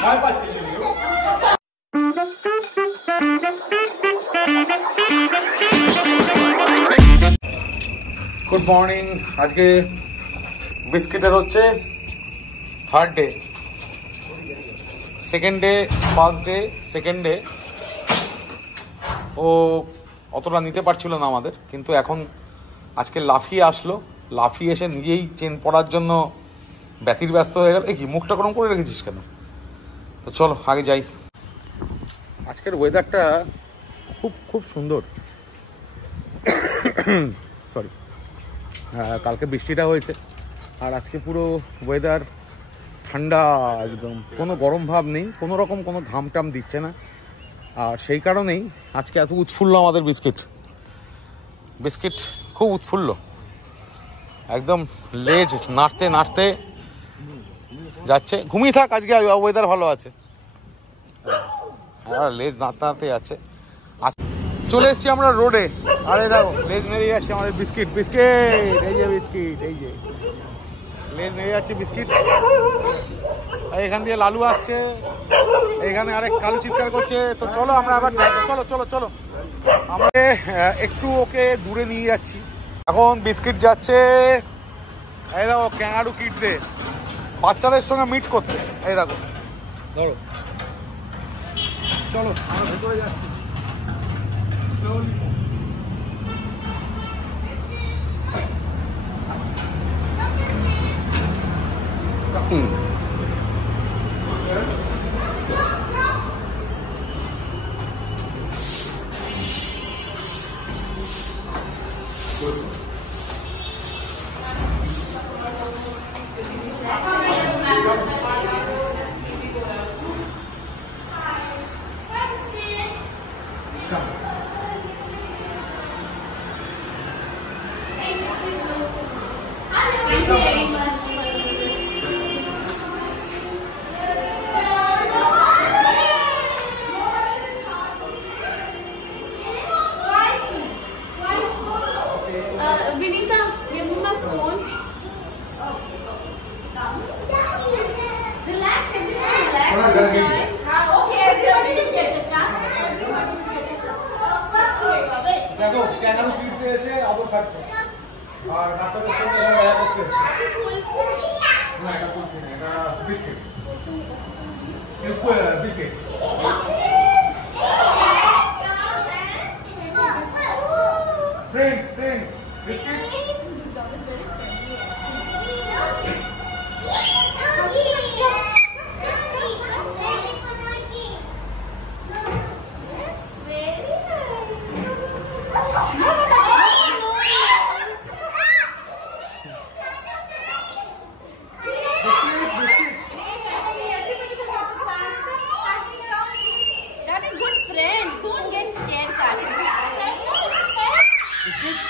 Good morning. আজকে বিস্কিটের হচ্ছে third day, second day, first day, second day ও অতটা নিতে পারছিল না আমাদের, কিন্তু এখন আজকে লাফিয়ে আসলো। লাফিয়ে এসে নিজেই চেন পড়ার জন্য ব্যতির ব্যস্ত হয়ে গেল। কি মুখটা গরম করে রেখেছিস কেন? তো চলো আগে যাই। আজকের ওয়েদারটা খুব খুব সুন্দর। সরি, কালকে বৃষ্টিটা হয়েছে আর আজকে পুরো ওয়েদার ঠান্ডা, একদম কোনো গরম ভাব নেই, কোনো রকম কোনো ঘাম টাম দিচ্ছে না। আর সেই কারণেই আজকে এত উৎফুল্ল আমাদের বিস্কিট খুব উৎফুল্ল, একদম লেজ নাড়তে নাড়তে যাচ্ছে। ঘুমিয়ে থাক, আজকে ওয়েদার ভালো আছে, লেজ নাড়তে নাড়তে যাচ্ছে। চলে এসছি আমরা রোডে, আরে দেখো লেজ নেড়ে যাচ্ছে আমাদের বিস্কিট। এই যে বিস্কিট, এই যে লেজ নেড়ে যাচ্ছে বিস্কিট। এখান দিয়ে লালু আসছে, এখানে আরেক কালু চিৎকার করছে। তো চলো আমরা আবার যাই, চলো চলো চলো। আমরা একটু ওকে দূরে নিয়ে যাচ্ছি। এখন বিস্কিট যাচ্ছে এই দেখো ক্যাঙ্গারু কিডসে বাচ্চাদের সঙ্গে মিট করতে। এই দেখো, ধরো, চলো আমরা ভেতরে যাচ্ছি। দেখো ক্যাঙ্গারু কিডসে এসে আদর খাচ্ছে আর বাচ্চাদের সঙ্গে খেলা করতে এসছে। না এটা কুলফি না, এটা biscuit. Biscuit friends biscuit.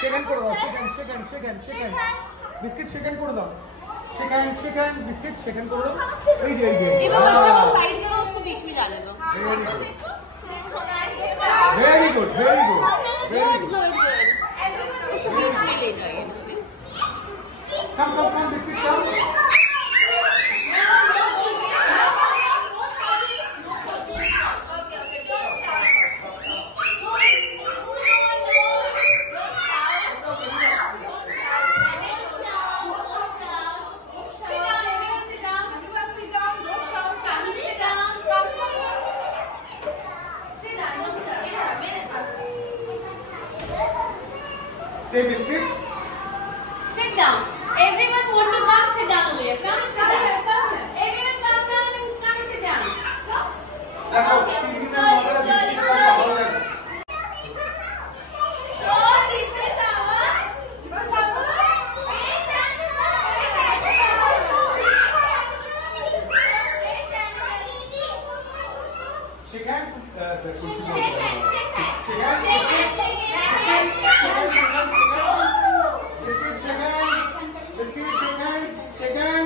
Second করে দাও, সেকেন্ড বিস্কিট সেকেন্ড করে দাও, সেকেন্ড বিস্কিট সেকেন্ড করে দাও। এই যে এবার হচ্ছে वो साइड करो, उसको बीच में डाल दो। वेरी गुड उसको बीच में ले जाइए। कम बिस्किट कम। Stay biscuit. Sit down. Everyone want to come sit down over here. Come and sit down. Everyone come down and come and sit down. देखो टीवी में मदर बिस्किट का माहौल है। So this is our Chicken.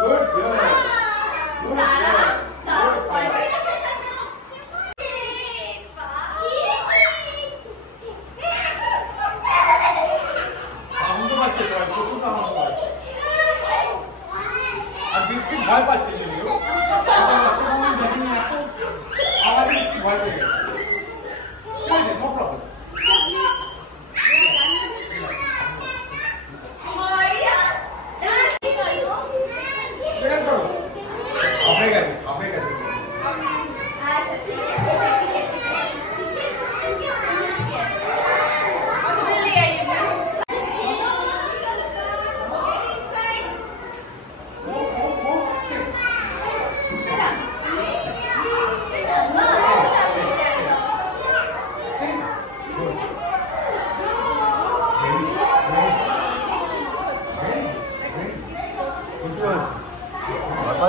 Good girl.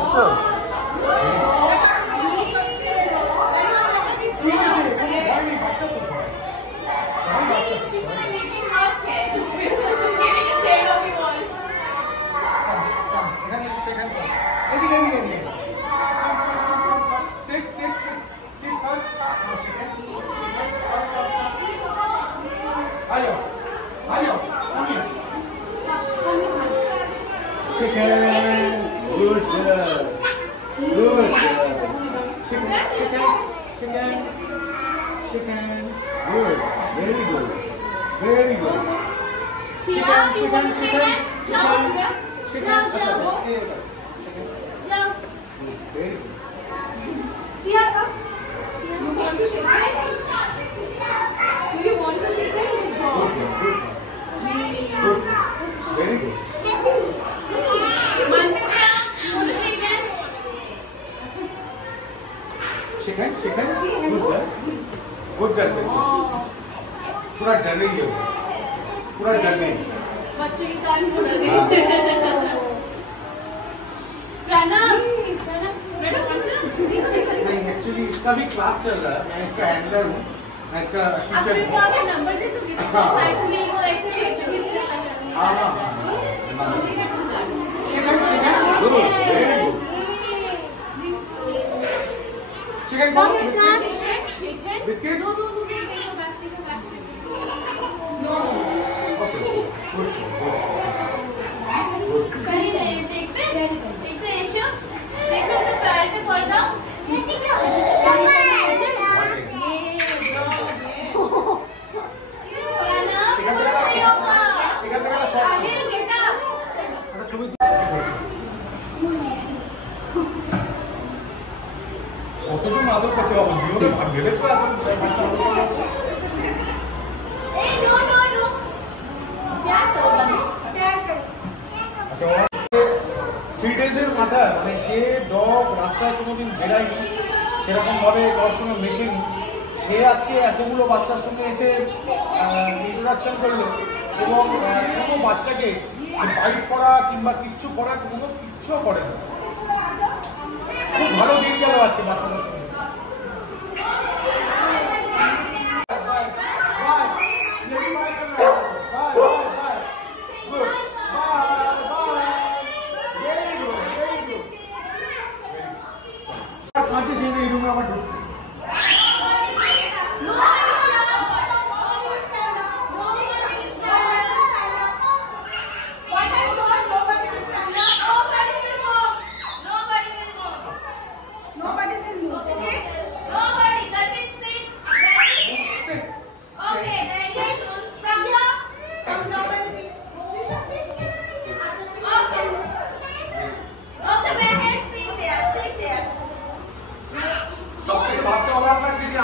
করছো? Good girl. Good girl. Chicken. Good. Very good. Very good. Sia, you want to chicken? Jao, Jao. Very good. Sia, come. Sia, you want to chicken? Do you want to chicken? Good. Good. Very good. Mantisha, you want to chicken? Chicken. Good girl. Good girl. पूरा डर रही है, पूरा डर रही है। बच्चों की कान पूरा दे। प्रणव, पंचम। नहीं, एक्चुअली इसका भी क्लास चल रहा है। मैं इसका हैंडलर हूँ, मैं इसका टीचर हूँ। आपने नंबर दे तो कितना? एक्चुअली वो ऐसे शिफ्ट चला करता है। Chicken, good, very good. Chicken कौन? Biscuit? No. Okay, good. Very nice. देखते ऐशा, देखो तो ट्रायल तो कर दो। কতজন আদর করছে বাবা, জীবনে ভেবেছো এত বাচ্চা আদর করবে? No. प्यार करो बने, प्यार करो। আচ্ছা, 3 ডেজের মাথায় মানে যে ডগ রাস্তায় কোনোদিন বেড়ায়নি, সেরকম ভাবে দর্শনে মেশেনি, সে আজকে এতগুলো বাচ্চার সঙ্গে এসে ইন্ট্রোডাকশন করলো এবং কোনো বাচ্চাকে বাইট করা কিংবা কিচ্ছু করা কোনো কিচ্ছু করে না। খুব ভালো দিন গেল আজকে বাচ্চাদের সঙ্গে। আমার ঢুকছে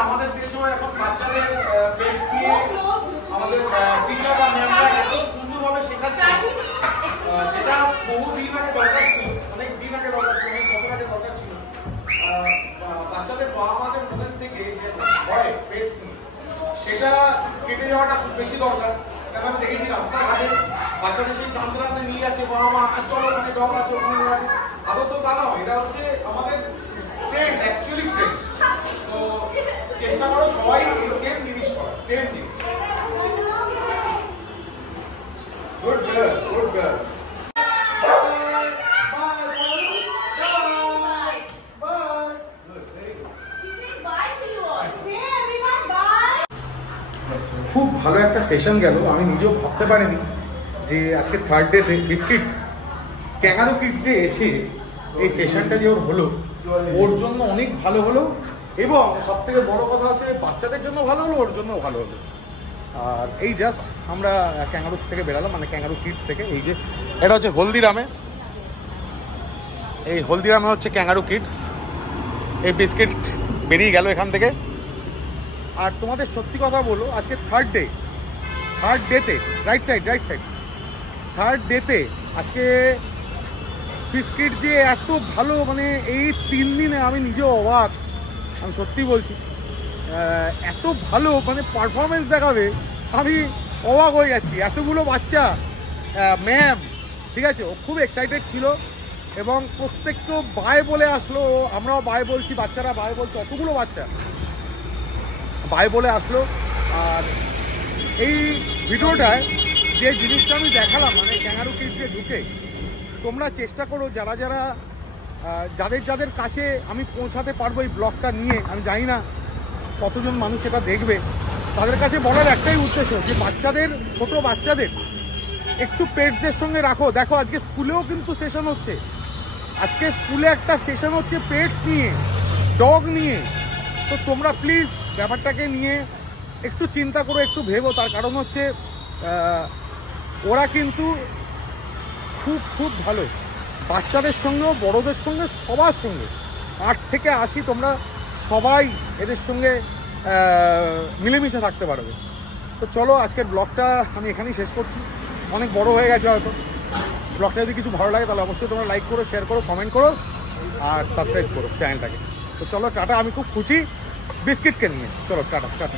আমাদের দেশেও এখন বাচ্চাদের পেটস দিয়ে আমাদের টিচাররা ম্যামরা এত সুন্দরভাবে শেখাচ্ছে, যেটা বহুদিন আগে দরকার ছিল, অনেক দিন আগে দরকার ছিল, অনেক বছর আগে দরকার ছিল। বাচ্চাদের বাবা মাদের মনের থেকে যে ভয় পেটস নিয়ে, সেটা কেটে যাওয়াটা খুব বেশি দরকার। কারণ আমি দেখেছি রাস্তাঘাটে বাচ্চাদের সেই টানতে টানতে নিয়ে যাচ্ছে বাবা মা, চলো ওখানে ডগ আছে, ওখানে আছে। আদৌ তো তা নয়, এটা হচ্ছে আমাদের ফ্রেন্ড, অ্যাকচুয়ালি ফ্রেন্ড। তো চেষ্টা করো সবাই সেম জিনিস করা, সেম জিনিস। Good girl. খুব ভালো একটা সেশন গেল। আমি নিজেও ভাবতে পারিনি যে আজকে থার্ড ডে বিস্কিট ক্যাঙ্গারু কিডসে এসে এই সেশনটা যে ওর হলো, ওর জন্য অনেক ভালো হলো এবং সব থেকে বড় কথা হচ্ছে বাচ্চাদের জন্য ভালো হলো, ওর জন্য ভালো হলো। আর এই জাস্ট আমরা ক্যাঙ্গারু থেকে বেরালাম, মানে ক্যাঙ্গারু কিডস থেকে। এই যে এটা হচ্ছে হলদিরামে, এই হলদিরামে হচ্ছে ক্যাঙ্গারু কিডস। এই বিস্কিট বেরিয়ে গেল এখান থেকে। আর তোমাদের সত্যি কথা বলো, আজকে থার্ড ডেতে রাইট সাইড থার্ড ডেতে আজকে বিস্কিট যে এত ভালো, মানে এই 3 দিনে আমি নিজেও অবাক, আমি সত্যি বলছি, এত ভালো মানে পারফরমেন্স দেখাবে আমি অবাক হয়ে যাচ্ছি। এতগুলো বাচ্চা, ম্যাম ঠিক আছে, ও খুব এক্সাইটেড ছিল এবং প্রত্যেককেও বাই বলে আসলো, আমরাও বাই বলছি, বাচ্চারা বাই বলছে, অতগুলো বাচ্চা বাই বলে আসলো। আর এই ভিডিওটায় যে জিনিসটা আমি দেখালাম, মানে ক্যাঙ্গারু কিডসে ঢুকে তোমরা চেষ্টা করো, যারা যারা যাদের যাদের কাছে আমি পৌঁছাতে পারবো এই ব্লগটা নিয়ে, আমি জানি না কতজন মানুষ এটা দেখবে, তাদের কাছে বলার একটাই উদ্দেশ্য যে বাচ্চাদের, ছোট বাচ্চাদের একটু পেটসদের সঙ্গে রাখো। দেখো আজকে স্কুলেও কিন্তু সেশন হচ্ছে, আজকে স্কুলে একটা সেশন হচ্ছে পেটস নিয়ে, ডগ নিয়ে। তো তোমরা প্লিজ ব্যাপারটাকে নিয়ে একটু চিন্তা করো, একটু ভেবো। তার কারণ হচ্ছে ওরা কিন্তু খুব খুব ভালো, বাচ্চাদের সঙ্গেও বড়দের সঙ্গে সবার সঙ্গে, 8 থেকে 80 তোমরা সবাই এদের সঙ্গে মিলেমিশে থাকতে পারবে। তো চলো আজকের ব্লগটা আমি এখানেই শেষ করছি, অনেক বড় হয়ে গেছে হয়তো। ব্লগটা যদি কিছু ভালো লাগে তাহলে অবশ্যই তোমরা লাইক করো, শেয়ার করো, কমেন্ট করো আর সাবস্ক্রাইব করো চ্যানেলটাকে। তো চলো টাটা, আমি খুব খুশি বিস্কিটকে নিয়ে। চলো টাটা টাটা।